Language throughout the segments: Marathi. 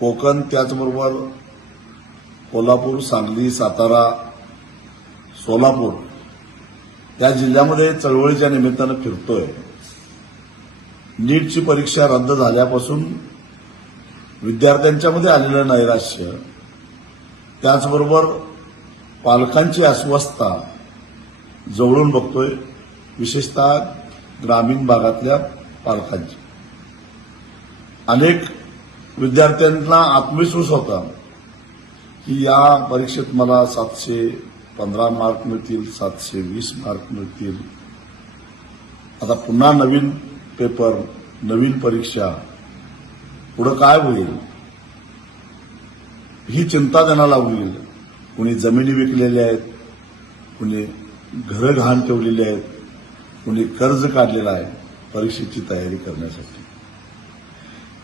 कोकण त्याचबरोबर कोल्हापूर, सांगली, सातारा, सोलापूर या जिल्ह्यामध्ये चळवळीच्या निमित्तानं फिरतोय. नीटची परीक्षा रद्द झाल्यापासून विद्यार्थ्यांच्यामध्ये आलेलं नैराश्य, त्याचबरोबर पालकांची अस्वस्थता जवळून बघतोय, विशेषतः ग्रामीण भागातल्या पालकांची. अनेक विद्यार्थ्यांना आत्मविश्वास होता की या परीक्षेत मला 715 मार्क मिळतील, 720 मार्क मिळतील. आता पुन्हा नवीन पेपर, नवीन परीक्षा, पुढे काय होईल ही चिंता त्यांना लागली. कुणी जमिनी विकलेल्या आहेत, कुणी घरं घाण ठेवलेली आहेत, कुणी कर्ज काढलेलं आहे परीक्षेची तयारी करण्यासाठी.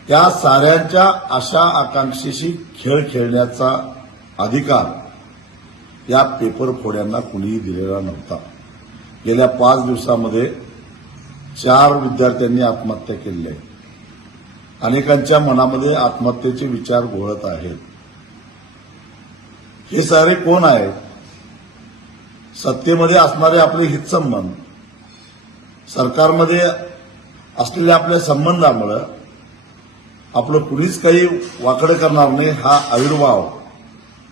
त्या साऱ्यांच्या आशा आकांक्षेशी खेळ खेळण्याचा अधिकार या पेपर फोड्यांना कुणीही दिलेला नव्हता. गेल्या 5 दिवसामध्ये 4 विद्यार्थ्यांनी आत्महत्या केली आहे. अनेकांच्या मनामध्ये आत्महत्येचे विचार घोळत आहेत. हे सारे कोण आहेत? सत्तेमध्ये असणारे आपले हितसंबंध, सरकारमध्ये असलेल्या आपल्या संबंधामुळे आपलं कुणीच काही वाकडं करणार नाही हा आविर्भाव,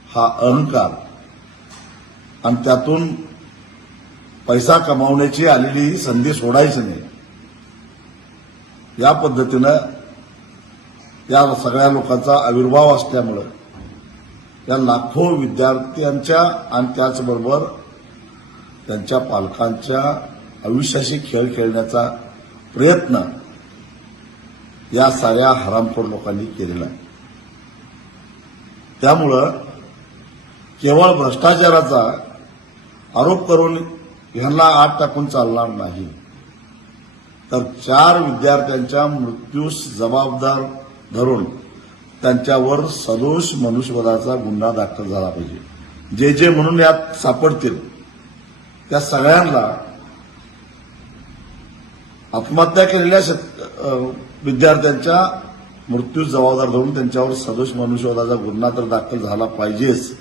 हा अहंकार, आणि त्यातून पैसा कमावण्याची आलेली ही संधी सोडायची नाही, या पद्धतीनं या सगळ्या लोकांचा आविर्भाव असल्यामुळे या लाखो विद्यार्थ्यांच्या आणि त्याचबरोबर त्यांच्या पालकांच्या आयुष्याशी खेळ खेळण्याचा प्रयत्न या साऱ्या हरामखोर लोकांनी केलेला आहे. त्यामुळं केवळ भ्रष्टाचाराचा आरोप करून ह्यांना आत टाकून चालणार नाही, तर 4 विद्यार्थ्यांच्या मृत्यूस जबाबदार धरून त्यांच्यावर सदोष मनुष्यवधाचा गुन्हा दाखल झाला पाहिजे. जे म्हणून यात सापडतील त्या सगळ्यांना आत्महत्या केलेल्या विद्यार्थ्यांच्या मृत्यूस जबाबदार धरून त्यांच्यावर सदोष मनुष्यवधाचा गुन्हा तर दाखल झाला पाहिजेच,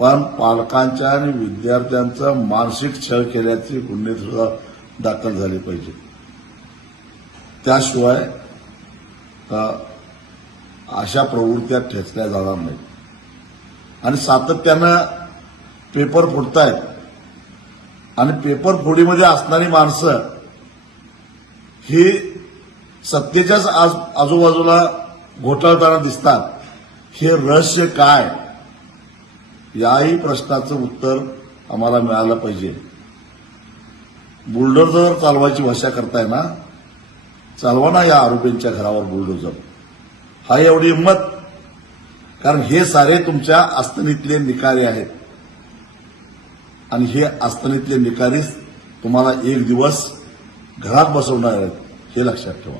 पण पालकांच्या आणि विद्यार्थ्यांचं मानसिक छळ केल्याचे गुन्हे सुद्धा दाखल झाले पाहिजे. त्याशिवाय अशा प्रवृत्त्या ठेचल्या जाणार नाहीत. आणि सातत्यानं पेपर फुटतायत आणि पेपर फोडीमध्ये असणारी माणसं ही सत्तेच्याच आजूबाजूला घोटाळताना दिसतात. हे रहस्य काय, याही प्रश्नाचं उत्तर आम्हाला मिळालं पाहिजे. बुलडोझर चालवायची भाषा करताय ना, चालवा ना या आरोपींच्या घरावर बुलडोझर. हा एवढी हिंमत? कारण हे सारे तुमच्या अस्तनीतले निकारी आहेत आणि हे अस्तनीतले निकारीच तुम्हाला एक दिवस घरात बसवणार आहेत, हे लक्षात ठेवा.